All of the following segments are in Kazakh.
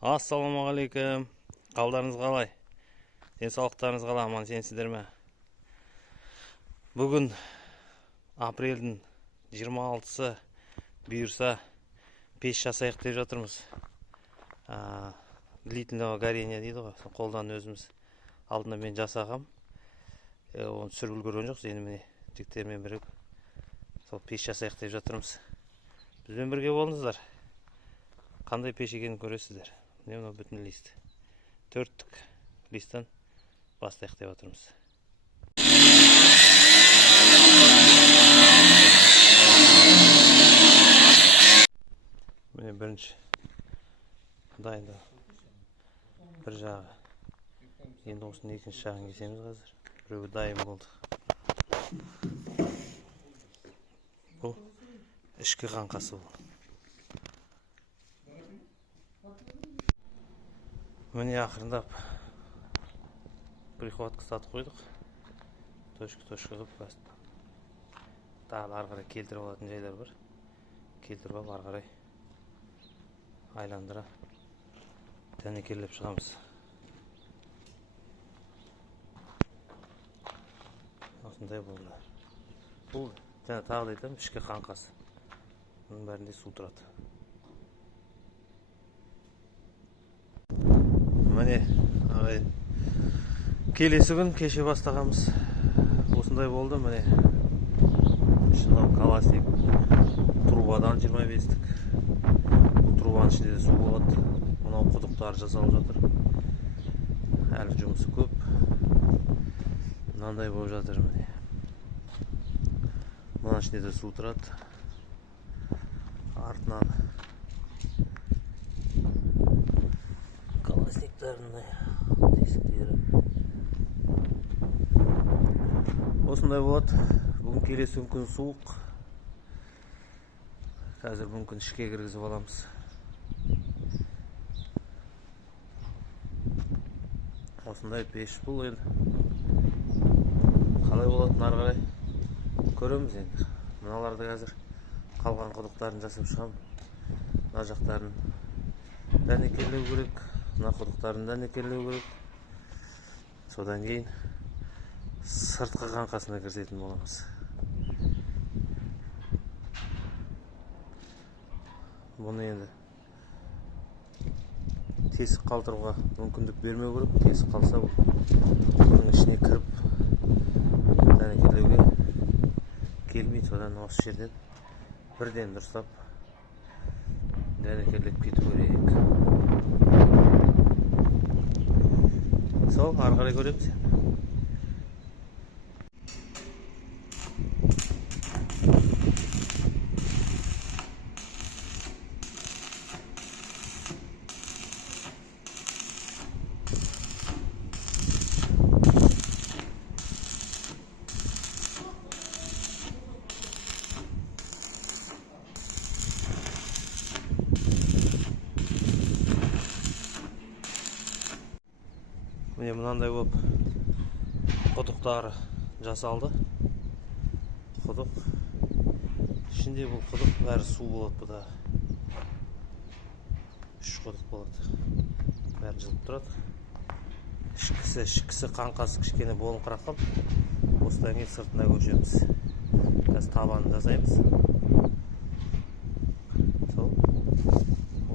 Ассалаумағалейкум. Қалдарыңыз қалай? Денсаулықтарыңыз қалай? Аман сенсіздер ме? Бүгін апрельдің 26-сы бұйырса пеш жасайық деп жатырмыз. Длительного горения дейді ғой. Қолдан өзіміз алдында мен жасағам. Оны түсіріп үлгерген жоқпыз. Енді міне жігіттермен бірігіп сол пеш жасайық деп жатырмыз. Бізбен бірге болыңыздар. Қандай пеш екенін көресіздер. Міне мынау бүтін лист. 4-тік листтан бастайық деп отырмыз. Міне бірінші дайындау. Бір жағы. Енді осының екінші жағын кесеміз қазір. Біреуі дайын болды. Бұл ішкі қаңқасы бұл. Міне ақырындап прихватқа сатып қойдық. Точка қылып басып. Тағы ары қарай келтіріп алатын жайлар бар. Келтіріп алып ары қарай айландыра дәнекерлеп шығамыз. Осындай болды. Бұл тағы да айтамын, ішкі қаңқасы. Бұның бәрінде су тұрады. Міне келесі күн кеше бастағамыз осындай болды. Міне шынау колосник трубадан 25-тік. Бұл трубаның ішінде де су болады. Мынау құдықтар жасалып жатыр. Әлі жұмысы көп. Мынандай болып жатыр міне. Мынаның ішінде де су тұрады. Артынан колосниктарының тесіктері. Осындай болады. Бүгін келесі күн суық. Қазір мүмкін ішке кіргізіп аламыз. Осындай пеш бұл енді. Қалай болады ары қарай көреміз енді. Мыналарды қазір қалған құдықтарын жасап шығам. Мына жақтарын дәнекерлеу керек. Мына құдықтарын дәнекерлеу керек. Содан кейін сыртқы қаңқасына кірісетін боламыз. Бұны енді тесік қалдыруға мүмкіндік бермеу керек. Тесік қалса бұның ішіне кіріп дәнекерлеуге келмейді. Содан осы жерден бірден дұрыстап дәнекерлеп кету керек. Сол, ары қарай көреміз. Міне мынандай болып құдықтары жасалды. Құдық. Ішінде бұл құдық бәрі су болады бұда. 3 құдық болады. Бәрі жылып тұрады. Ішкісі қаңқасы кішкене болыңқырақ қалды. Осыдан кейін сыртына көшеміз. Қазір табанын жасаймыз. Сол.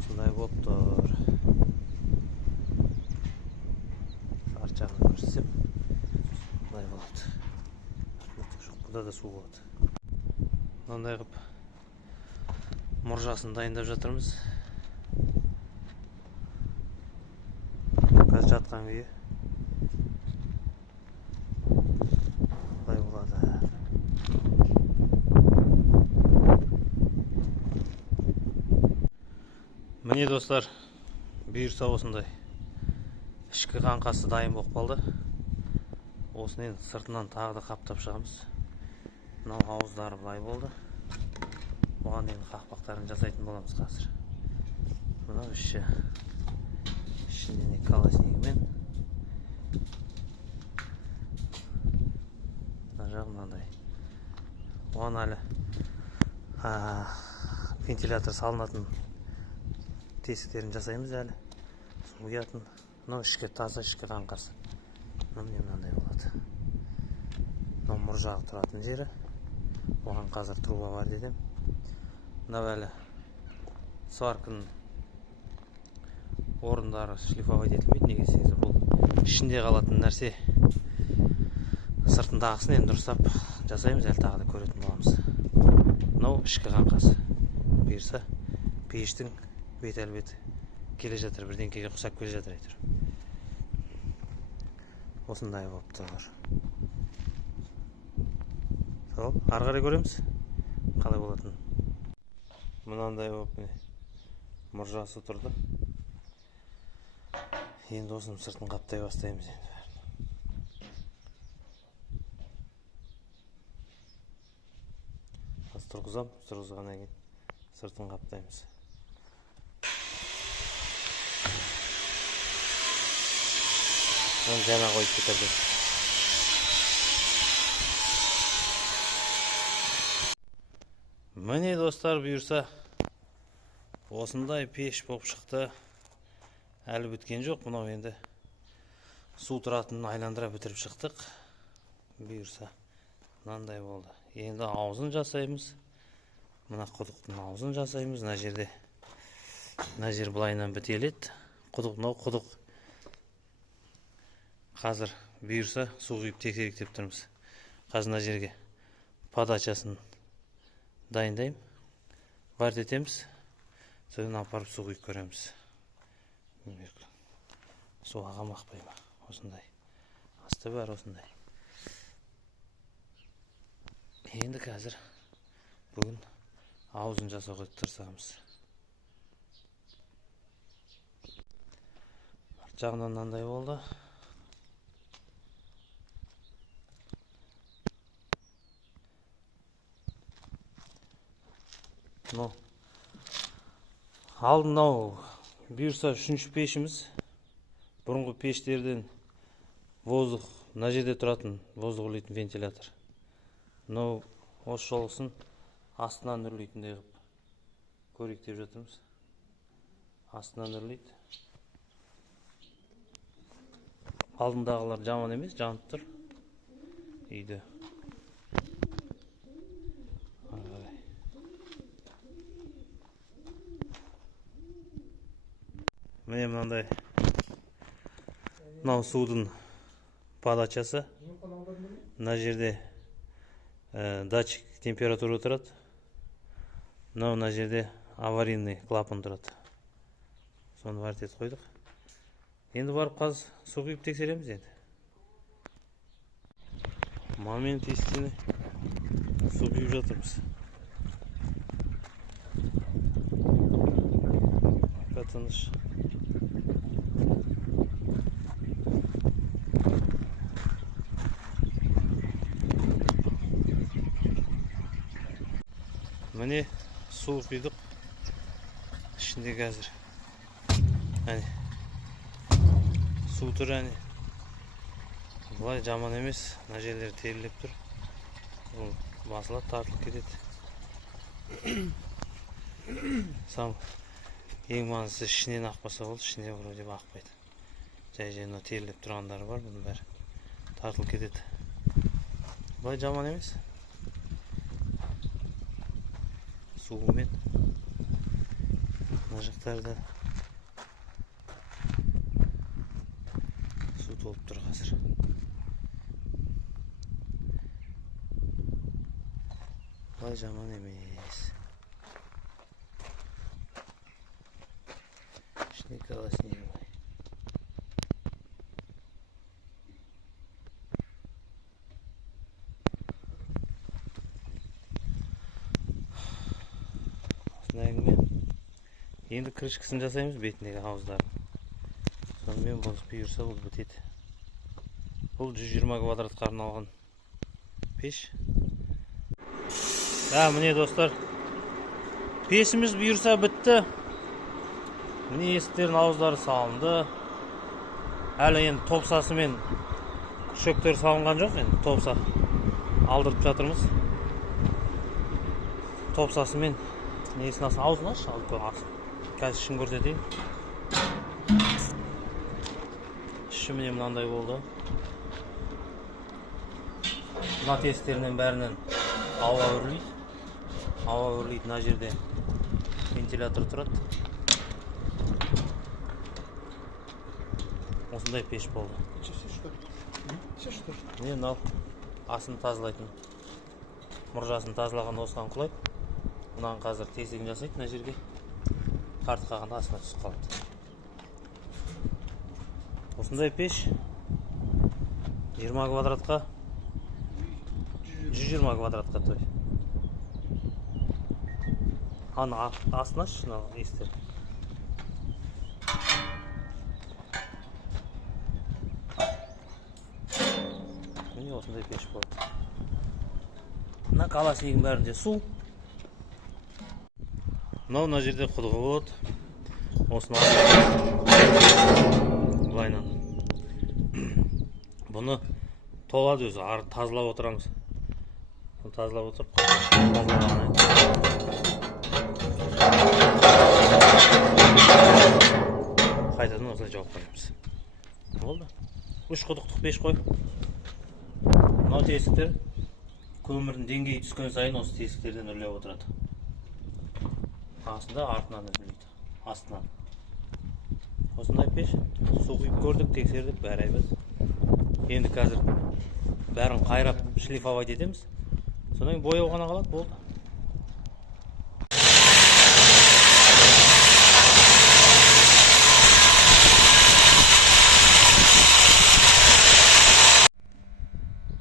Осындай болып тұр. Жағын көрсетсем бұлай болады. Бұда да су болады. Мынандай қып мұржасын дайындап жатырмыз. Қазір жатқан күйі бұлай болады. Міне достар, бұйырса осындай ішкі қаңқасы дайын болып қалды. Осыны енді сыртынан тағы да қаптап шығамыз. Мынау ауыздары былай болды. Бұған енді қақпақтарын жасайтын боламыз қазір. Мынау ішінде колоснигімен. Мына жағы мынандай. Оған әлі вентилятор салынатын тесіктерін жасаймыз әлі. Uятын. Мынау ішке таза, ішке қаңқасы. Мынандай болады. Мынау мұржағы тұратын жері. Оған қазір труба бар дедім. Мынау әлі сварканың орындары шлифовать етілмейді. Неге десеңіз, бұл ішінде қалатын нәрсе. Сыртындағысын енді дұрыстап жасаймыз, әлі тағы да көретін боламыз. Мынау ішкі қаңқасы. Бұйырса пештің бет-әлбеті келе жатыр, бірдеңкеге құсап келе жатыр әйтеуір. Осындай болып тұр. Сол, ары қарай көреміз қалай болатын. Мынандай болып міне мұржасы тұрды. Енді осының сыртын қаптай бастаймыз енді. Тұрғызғаннан кейін сыртын қаптаймыз. Оны жаңа қойып кетердім. Міне достар, бұйырса осындай пеш болып шықты. Әлі біткен жоқ. Мынау енді су тұратынын айландыра бітіріп шықтық. Бұйырса мынандай болды. Енді аузын жасаймыз. Мына құдықтың аузын жасаймыз. Мына жер былайынан бітеледі. Мынау құдық. Қазір бұйырса су құйып тексерейік деп тұрмыз. Қазір мына жерге подачасын дайындаймын. Бар етеміз. Содан апарып су құйып көреміз. Су ағам ақпай ма? Осындай. Асты бар осындай. Енді қазір бүгін аузын жасауға тырысамыз. Жағынан мынандай болды. Мынау бұйырса үшінші пешіміз. Бұрынғы пештерден воздух, мына жерде тұратын воздух үрлейтін вентилятор. Мынау осы жолғысын астынан үрлейтіндей қылып көрейік деп жатырмыз. Астынан үрлейді. Алдындағылар жаман емес, жанып тұр. Үйді. Міне мынандай. Мынау судың подачасы. Мына жерде датчик температура тұрады. Мына жерде аварийный клапан тұрады. Соны бар етіп қойдық. Енді барып қазір су құйып тексереміз енді. Момент истины. Су құйып жатырмыз. Тыныш. Міне су құйдық. Ішінде қазір су тұр. Бұлай жаман емес. Мына жерлері теріліп тұр. Бұл басылады, тартылып кетеді. Сам ең маңыздысы ішінен ақпаса болды. Ішінде вроде ақпайды. Жай теріліп тұрғандары бар. Бұның бәрі тартылып кетеді. Бұлай жаман емес. Суымен мына жақтарда су толып тұр қазір. Бұлай жаман емес. Николай Снегов. Енді крышкасын жасаймыз бетіндегі ауыздарын. Сонымен бұйырса бұл бітеді. Бұл 120 квадратқа арналған пеш. Міне достар, пешіміз бұйырса бітті. Міне есіктердің ауыздары салынды. Әлі енді топсасымен шөктер салынған жоқ. Енді топса алдырып жатырмыз. Топсасымен несін асын, аузын аш, алып қойған. Қазір ішін көрсетейін. Құрылышы міне мынандай болды. Мына тесіктерінен бәрінен ауа үрлейді. Ауа үрлейді. Мына жерде вентилятор тұрады. Осындай пеш болды. Не мынау асын тазалайтын. Мұржасын тазалаған осыған құлайды. Мұнан қазір тесігін жасайды. Мына жерге тартып қалғанда астына түсіп қалады. Осындай пеш 20 квадратқа 120 квадратқа той. Аны астына шына естер. Міне осындай пеш болады. Мына калашниктің бәрінде су. Мына жерде құдығы болады. Осыны былайынан. Бұны толады өзі, тазалап отырамыз. Бұны тазалап отырып, қайтадан осылай жауып қоямыз. Болды. 3 құдықтық пеш қой. Мынау тесіктер көмірдің деңгейі түскен сайын осы тесіктерден үрлеп отырады. Астында артынан үрлейді. Астынан. Осындай пеш. Су құйып көрдік, тексердік, бәрі айбат. Енді қазір бәрін қайрап шлифовать етеміз. Содан кейін бояу ғана қалады, болды.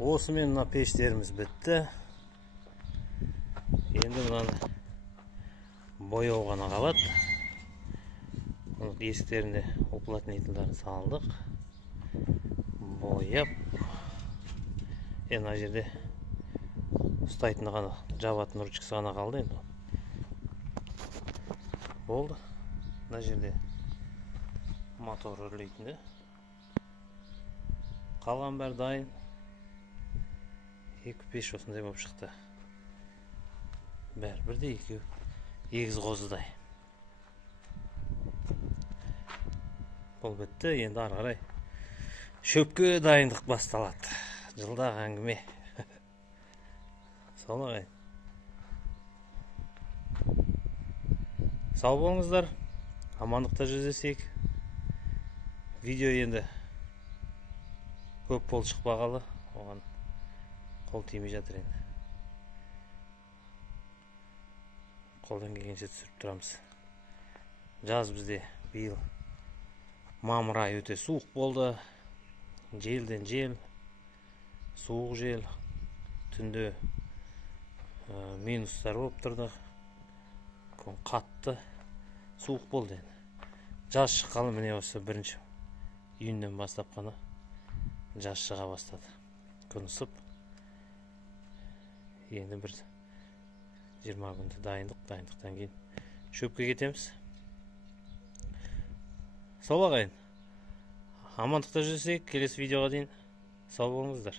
Осымен мына пештеріміз бітті. Енді мынаны бояу ғана қалады. Есіктерінде уплотнительдерін салдық. Бояп. Мына жерде ұстайтыны ғана, жабатын ручкасы ғана қалды енді. Болды. Мына жерде мотор үрлейтінді. Қалған бәрі дайын. 2 пеш осындай болып шықты. Бәрі бірде екеу егіз қозыдай. Бұл бітті, енді ары қарай шөпке дайындық басталады. Жылда әңгіме. Сау ағайын. Сау болыңыздар. Амандықта жүздесейік. Видео енді көп болып шықпағалы. Оған қол тимей жатыр енді. Қолдан келгенше түсіріп тұрамыз. Жаз бізде биыл мамыр айы өте суық болды. Желден жел, суық жел, түнде минустар болып тұрды. Қатты суық болды енді. Жаз шыққалы міне осы 1 июньнен бастап қана жаз шыға бастады. Күн ысып. Енді бір 20 күнді дайындықтан кейін шөпке кетеміз. Сау ағайын. Амандықта жүрсек, келесі видеоға дейін сау болыңыздар.